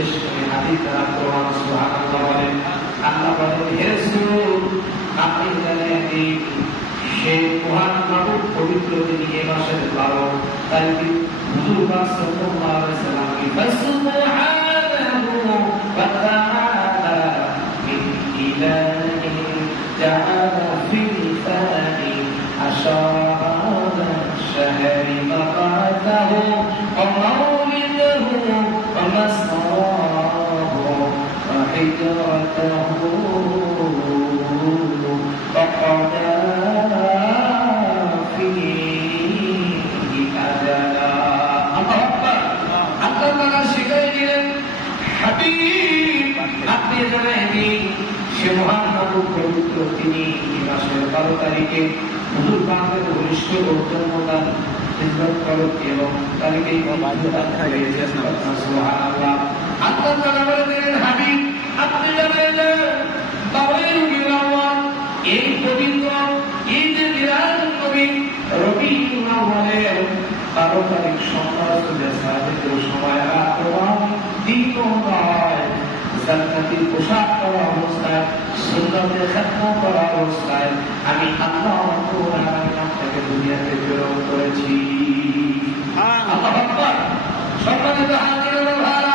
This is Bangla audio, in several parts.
আমি শেষ করে হাদিস দ্বারা প্রমাণ সুবহানাল্লাহ বলেন, আল্লাহ বলেন হে আপনি জানেন সে মহান প্রভু পবিত্র তিনি এ মাসের বারো, তাই হুজুর পাক সাল্লাল্লাহু আলাইহি সাল্লাম কি ফাসুবহানাহু ওয়া তিনি মাসের বারো তারিখে হুজুর পাকের ঘনিষ্ঠ উত্তমতার খিদমত করো এবং তারিখে আল্লাহ তাআলা বলেন হাবিব আপনি জানাই দেন বাবাই এই পবিত্র ঈদ মিলাদ নবী রবিউল আউয়ালের বারো তারিখ সন্ধ্যা সময় রাত দিন নয় জান্নাতের পোশাক পরা অবস্থায়, সুন্নতের খেদমত করা অবস্থায় আমি আল্লাহ রাব্বুল আলামিন আপনাকে দুনিয়াতে প্রেরণ করেছি। আল্লাহু আকবার। সম্মানিত হাজির ভাইরা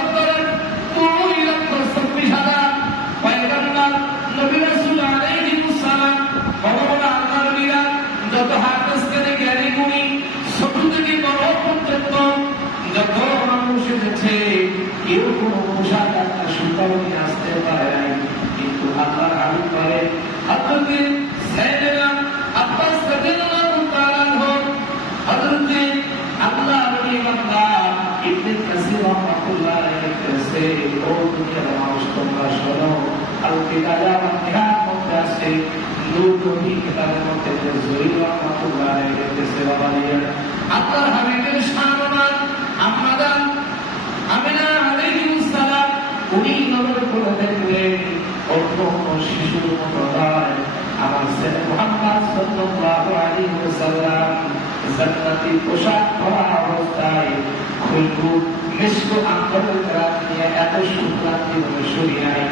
কেউ কোনো পোশাক একটা সুন্দর নিয়ে আসতে পারে নাই, কিন্তু আল্লাহ আল কিতাবা ওয়া নিহাত মধ্যে আছে নূর নবী কিতাবের মধ্যে যে জহির রাহমাতুল্লাহ আলাইহি কাছে বাবালিয়া আল্লাহর হাবিবের শানমান আমাদান আমিনা আলাইহিস সালাম উনি নজর করে দেখলেন অন্য অন্য শিশুর মতো নয় আমার ছেলে মোহাম্মদ সাল্লাল্লাহু আলাইহি ওয়াসাল্লাম জান্নাতি পোশাক পরা অবস্থায় খুলবু মিশ্র আন্তরিক রাত নিয়ে এত সুক্রান্তি ভাবে সরিয়ায়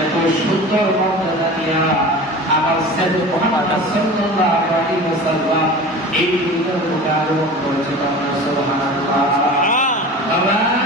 এত সুন্দর মর্যাদা নিয়া আমার ছেলে মোহাম্মদ সাল্লাল্লাহু আলাইহি ওয়াসাল্লাম এই দুনিয়ার মধ্যে আগমন করেছে আমরা সুবহানাল্লাহ আমার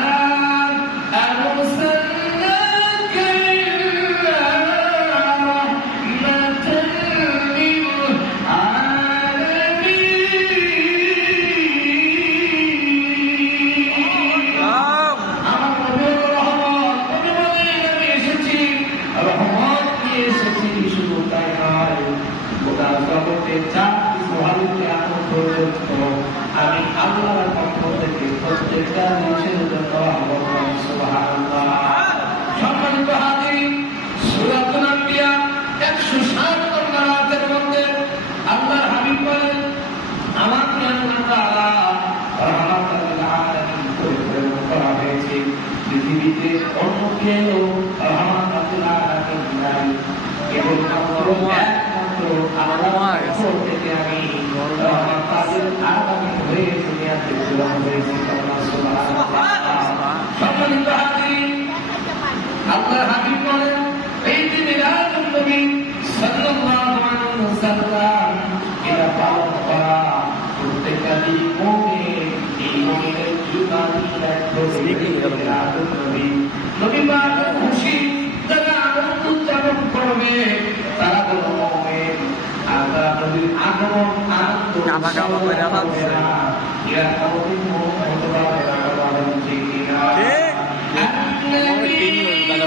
কেউ রহমাতাল লিল আলামিন নাই কেবলমাত্র একমাত্র আল্লাহর পক্ষ থেকে আমি রহমাতাল লিল আলামিন হয়ে দুনিয়াতে প্রেরণ হয়েছি আল্লাহ প্রত্যেকটা দিন মুমিন এই মুমিনের ইমানি মিলাদুন নবী নবী পাকের খুশি যারা আনন্দ উদযাপন করবে তারা হলো মুমিন আল্লাহ নবী কাবা কাবা করে আলাদা কবুল হতে পারে বলেন ঠিক। কিনা যারা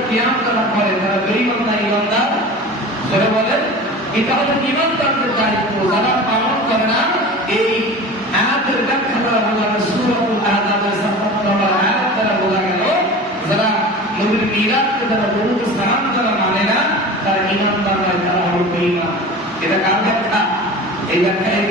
এই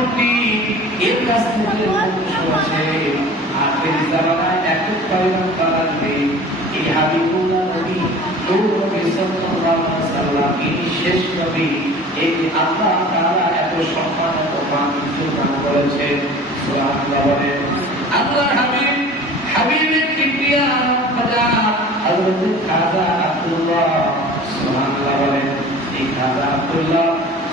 পণ্ডিত এর কাছ থেকে শুনেছে আখের জামানায় একক পয়গম্বর আসবে এই হাবিবুল্লাহ নবী নূর সাল্লাল্লাহু আলাইহি সাল্লাম ইনি শেষ নবী। এই আল্লাহ তাআলা এত সম্মান, এত মান দান করেছে সুবহানাল্লাহ বলেন, আল্লাহ হাবিব হাবিবের কিবরিয়া, খাজা হযরত খাজা আব্দুল্লাহ। সুবহানাল্লাহ বলেন, এই খাজা আব্দুল্লাহ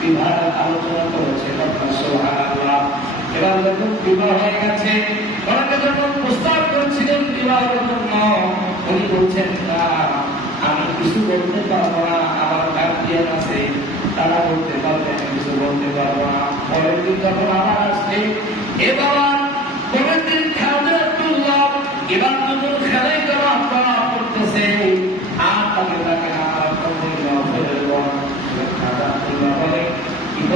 বিবাহের আলোচনা করেছে এবার যখন বিবাহ হয়ে গেছে। ওনাকে যখন প্রস্তাব করেছিলেন বিবাহের জন্য উনি বলছেন, না, আমি কিছু বলতে পারব না, আমার গার্জিয়ান আছে, তারা বলতে পারবে, আমি কিছু বলতে পারব না। পরের দিন যখন আমার আসছে এ বাবা পরের দিন আব্দুল্লাহ এবার নতুন খেলাই করা আপনারা করতেছে আর তাকে তাকে আমার কবর ফেলে দেওয়া খাওয়া আব্দুল্লাহ বলে কি হলো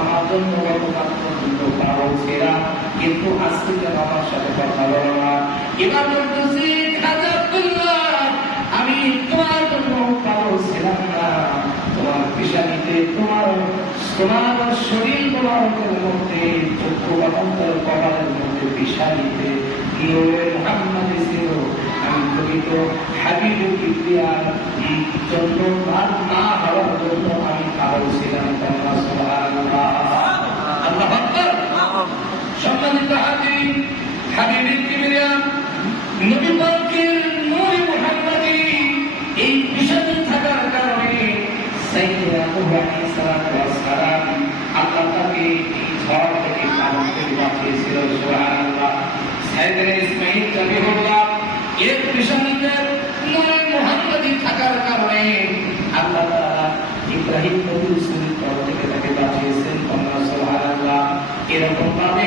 আমার জন্য পাগল কিন্তু আজকে আমার সাথে কথা বলো না এবার আমি তোমার জন্য পাগল ছিলাম না তোমার তোমার তোমার শরীর তোমার মধ্যে চক্ষু বাতান্তর কপালের মধ্যে ছিল আমি প্রকৃত হাবিব জন্য না হাবিবের কিবরিয়া নবী পাকের নূর মুহাম্মাদি এই বিষয়ে থাকার কারণে হানিফা সালাতু ওয়াস সালাম আল্লাহ তাকে এই ঝড় থেকে সুবহানাল্লাহ। এরকম ভাবে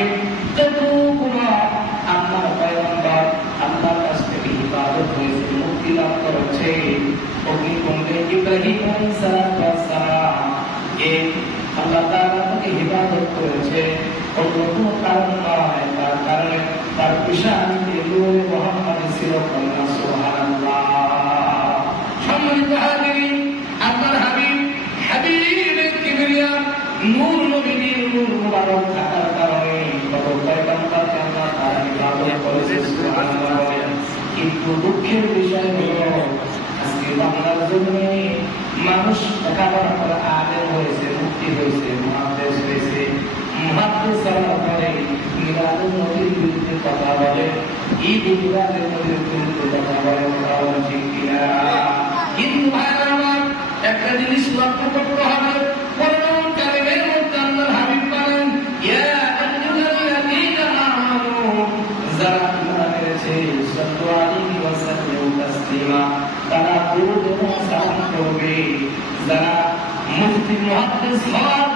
দুঃখের বিষয় আজকে বাংলার মানুষ লেখাপড়া করে হয়েছে মুক্তি হয়েছে মহাদেশ হয়েছে মহাদেশ হওয়ার পরে মিলাদুল নবীর বিরুদ্ধে কথা বলে তারা মুফতি মুহাদ্দিস হওয়ার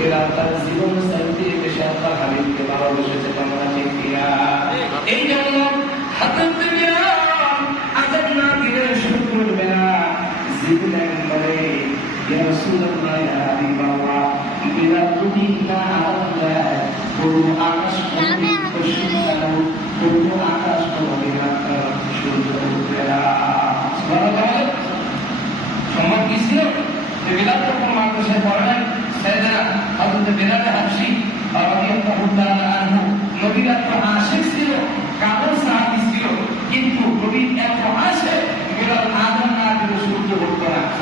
বিলাল তার জীবন চাইতে বেশি আল্লাহ হাবিবকে ভালোবেসেছে তোমরা ঠিক কিনা? এই জন্য আজাদ না দিলে শুরু করবে না। বলে আকাশ নদী পশ্চিম কালো পুরো আকাশ নদী সূর্য উঠেরা সম্মান কি ছিল যে বিলাল যখন মাদ্রাসায় পড়ে নাই সাইয়েদনা হযরত বিলাল হাবশি রাদিয়াল্লাহু তাআলা আনহু নবীর এত আশিক ছিল কাবর সাহাবী ছিল কিন্তু নবীর এত আশে বিলাল আদম না দিলে সূর্য উঠতো না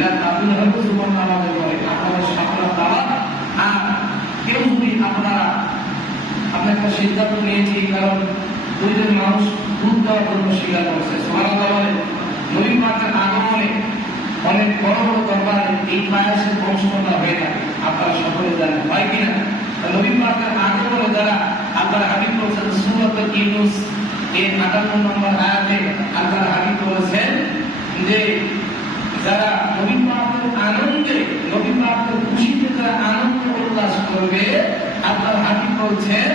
আপনারা, আমরা অনেক বড় বড় দরবারে এই পায়াসের বংশটা হয়ে থাকে। আপনারা সকলে জানেন, হয় কিনা তা নবী পাকের আগমনে যারা আপনারা হাবিব বলছেন সুরত ইউনুস এর নম্বর আয়াতে আপনারা হাবিব বলেছেন যে যারা নবী পাকের আনন্দে নবী পাকের খুশিতে যারা আনন্দ উল্লাস করবে। আল্লাহ হাবিব বলছেন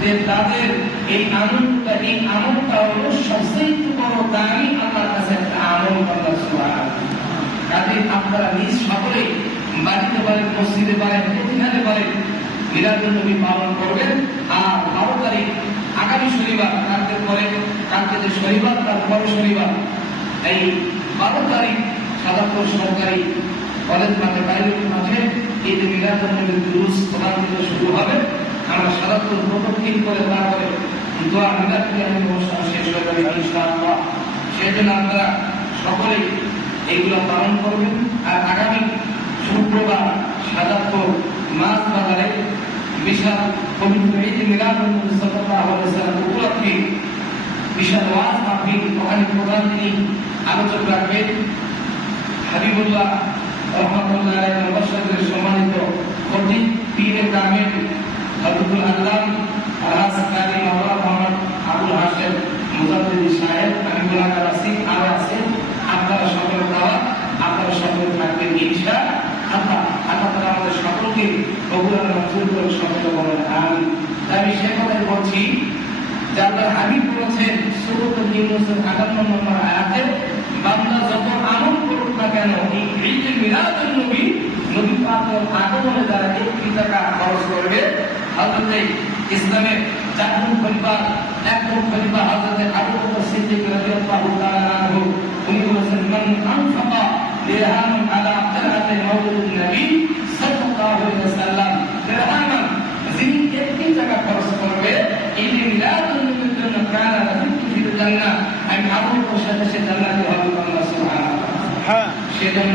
যে, তাদের এই আনন্দটা এই আমলটা হলো সবচেয়ে বড় দামি আল্লাহর কাছে একটা আমল আল্লাহ সুবহানাহু কাজে আপনারা নিজ সকলে বাড়িতে পারেন, মসজিদে পারেন যেখানে পারেন মিলাদুল নবী পালন করবেন। আর বারো তারিখ, আগামী শনিবার, কালকে পরে কালকে যে শনিবার, তার পরে শনিবার। এই বারো তারিখ সাদাপুর সরকারি কলেজ মাঠে বাইরে মাঠে এই মিলাদুল দুরুস প্রদান থেকে শুরু হবে, আমরা সাদাপুর প্রদক্ষিণ করে তারপরে দোয়া মিলাদ আমি অনুষ্ঠান শেষ হয়ে যাবে ইনশাআল্লাহ। সেই জন্য আপনারা সকলেই এইগুলো পালন করবেন। আর আগামী শুক্রবার সাদাপুর মাছ বাজারে বিশাল পবিত্র ঈদ মিলাদুল সাল্লাল্লাহু আলাইহি উপলক্ষে বিশাল ওয়াজ মাহফিল ওখানে প্রধান তিনি আলোচনা রাখবেন। হাবিবুল্লাহ রহমতুল্লাহ আলাইহি মুবাশশিরের সম্মানিত খতিব পীরে গ্রামের হযরতুল আল্লাম রাজ কারি মোহাম্মদ আবুল হাশেম মুজাদ্দিদ সাহেব আমি গোলাকার আছি আরও আছেন আপনারা সকলে দাওয়া আপনারা সকলে থাকবেন, ইনশা আল্লাহ। আল্লাহ বলেন আমিন। আমি সে কথাই বলছি যে হাবিব বলেছেন, সূরাত ইউনূসের 58 নম্বর আয়াতে, বান্দা যত আমল করুক কেন এই নবী নবী পাকের আগমনে যারা টাকা খরচ করবে হযরতে ইসলামের চার মুখ খলিফা এক মুখ খলিফা হযরতে আবু বকর সিদ্দিক রাদিয়াল্লাহু তাআলা আনহু উনি বলেছেন মান আনফাকা দিরহামান আলা কিরাআতি মাওলিদুন নবী সাল্লাল্লাহু আলাইহি ওয়াসাল্লাম। দিরহামান যিনি একটি টাকা খরচ করবে ঈদ মিলাদুন নবীর জন্য কানা রাফিকু ফিল জান্নাহ আমি আবু বকর সাথে সে জান্নাতে হবে আল্লাহ সুবহানাহু হ্যাঁ। সেজন্য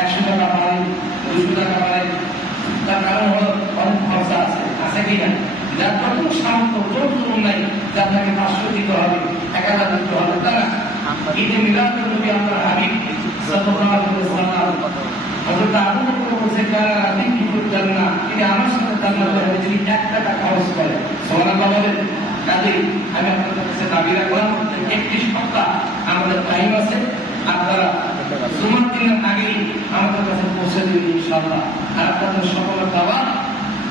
একশো টাকা পাই দুশো টাকা পাই তার কারণ হলো অনেক খরচা আছে আছে কি যার কত সামর্থ্য জোর জোর নাই, যে আপনাকে পাঁচশো দিতে হবে, এক হাজার দিতে হবে। তা না ঈদে মিলাদ নবী আমরা হাবিব সাল্লাল্লাহু আলাইহি ওয়াসাল্লাম। হযরত আবু বকর বলেছে, কারা রাতে কি করতেন না? তিনি আমার সাথে জান্নাতে হবে যদি এক খরচ করে। সুবহানাল্লাহ বলেন, কাজে, আমি আপনাদের কাছে আমাদের টাইম আছে আমাদের কাছে পৌঁছে দিন ইনশাআল্লাহ। আর আপনাদের দাওয়া,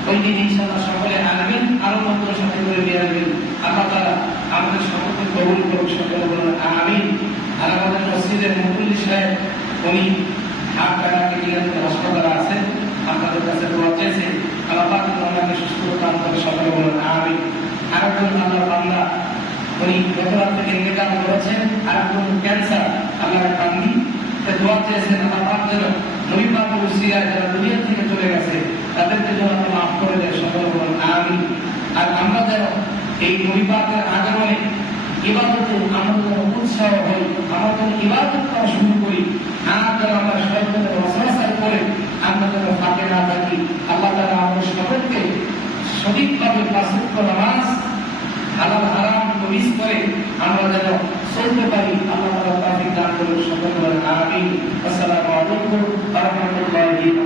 ওই দিন ইনশাআল্লাহ সকলে আনবেন আরও মন্ত্র সাথে নিয়ে আসবেন। আল্লাহ আমাদের সকলকে কবুল করুক সকলে বলেন মুকুল সাহেব, উনি হাত আপনাদের কাছে দোয়া সুস্থ দান করে সকলে বলেন, আমিন। আরেকজন আল্লাহ বান্দা, উনি গত রাত থেকে ইন্তেকাল করেছেন ক্যান্সার। আল্লাহ কান্দি দোয়া চেয়েছেন আল্লাহ পাক যেন নবী পাক উসিয়া যারা দুনিয়া থেকে চলে গেছে, তাদেরকে যেন আল্লাহ মাফ করে দেয় সকলে আমিন। আর আমরা যেন এই নবী পাকের আগমনে ইবাদতে আমরা যেন উৎসাহ হই, আমরা যেন ইবাদত করা শুরু করি, আর যেন আমরা সবাই ওয়াসওয়াসায় করে আমরা যেন ফাঁকে না থাকি। আল্লাহ তাআলা আমাদের সকলকে সঠিকভাবে পাঁচক্য নামাজ, হালাল হারাম মিস করে আমরা যেন চলতে পারি আল্লাহ তালা তাফিক দান করুন আমিন। আসসালামু আলাইকুম